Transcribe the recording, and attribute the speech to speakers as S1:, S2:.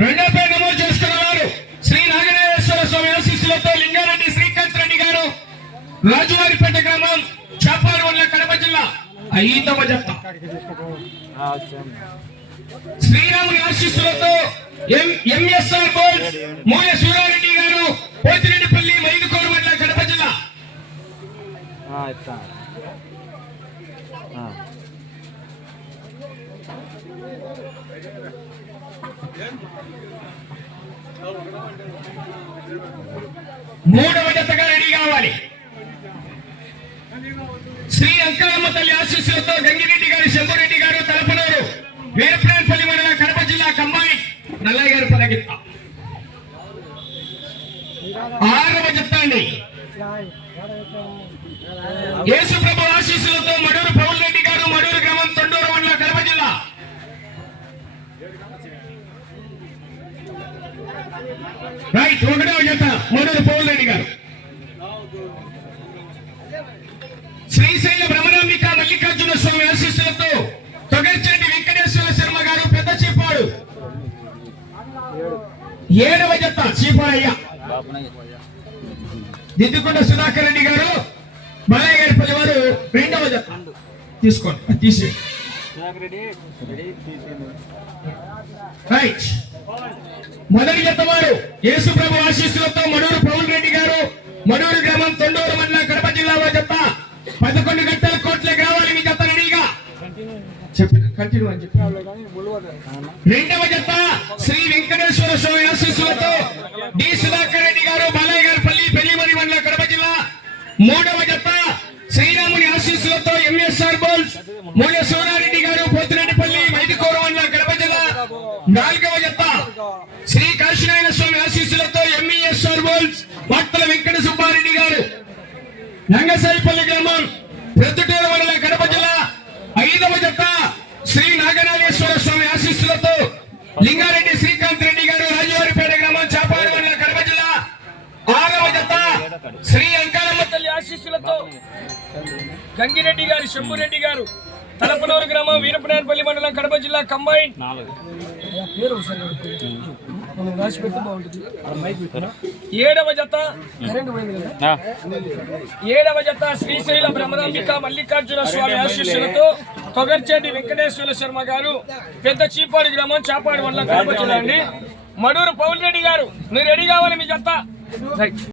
S1: రెండో పేరు నమోదు చేసుకున్న వారు శ్రీ నాగనేశ్వర స్వామి ఆశీస్సులతో లింగారెడ్డి శ్రీకాంత్ రెడ్డి గారు రాజువారిపేట గ్రామం చాపాడు వల్ల కడప జిల్లా ఐదవ జత. శ్రీరాముని ఆశీస్సులతో ఎంఎస్ఆర్ గోల్డ్ మూల సూరారెడ్డి గారు పోతిరెడ్డిపల్లి మైదుకూరు వల్ల కడప జిల్లా. మూడవ జతగా రెడీ కావాలి. శ్రీ అంకారమ్మ తల్లి ఆశీస్సులతో గంగిరెడ్డి గారు శంభురెడ్డి గారు తలపనూరు వీరప్రాన్పల్లి మండల కడప జిల్లా కమ్మాయి నల్లయ్య గారు పదగిత్త ఆరవ జత అండి. యేసుప్రభు ఆశీస్సులతో మడూరు రైట్ ఒకటవ జత మడూరు పౌల్ రెడ్డి గారు. శ్రీశైల భ్రమరాంబిక మల్లికార్జున స్వామి ఆశీస్సులతో తొగర్చెడ్డి వెంకటేశ్వర శర్మ గారు పెద్ద చీపాడు. ఏడవ జత చీపాడయ్య. దిద్దుకొండ సుధాకర్ రెడ్డి గారు బాలయ్య గారి పల్లి వారు రెండవ జత. తీసుకోండి తీసి రైట్. మొదటి జత వారు యేసుప్రభు ఆశీస్సులతో మడూరు పవన్ రెడ్డి గారు మడూరు గ్రామం తొండూరు మండలం కడప జిల్లాలో జత. పదకొండు గంటల కోట్లకి రావాలి మీ జత రెడీగా? చెప్పిన కంటిన్యూ అని చెప్పి రెండవ జత శ్రీ వెంకటేశ్వర స్వామి ఆశీస్సులతో డి సుధాకర్ రెడ్డి గారు బాలయ్య గారి పల్లి పెళ్ళిమరి మండలం కడప జిల్లా. మూడవ జత శ్రీరాముని ఆశీస్సులతో ఎంఎస్ఆర్ బోల్స్ మూల శ్రీ కాశీనారాయణ స్వామి ఆశీస్సులతో ఎంఈఎస్ఆర్ బోల్స్ భక్తుల వెంకట సుబ్బారెడ్డి గారు నంగసాయిపల్లి గ్రామం ప్రొద్దుటూరు మండల కడప జిల్లా ఐదవ జత శ్రీ నాగనాగేశ్వర స్వామి ఆశీస్సులతో లింగారెడ్డి శ్రీకాంత్ రెడ్డి గారు రాజువారిపేట గ్రామం చాపాడు మండల కడప జిల్లా ఆరవ జత శ్రీ అంకారమ్మ తల్లి ఆశీస్సులతో గంగిరెడ్డి గారు శంభురెడ్డి గారు తలపనూరు గ్రామం వీరపనేపల్లి మండలం కడప జిల్లా కంబైన్.
S2: నాలుగు.
S1: ఏడవ జత. ఏడవ జత శ్రీశైల భ్రమరాంబిక మల్లికార్జున స్వామి ఆశీస్సులతో తొగర్చేటి వెంకటేశ్వర శర్మ గారు పెద్ద చీపాడు గ్రామం చాపాడు జిల్లా అండి. మడూరు పౌల్ రెడ్డి గారు మీరు రెడీ కావాలి మీ జత? రైట్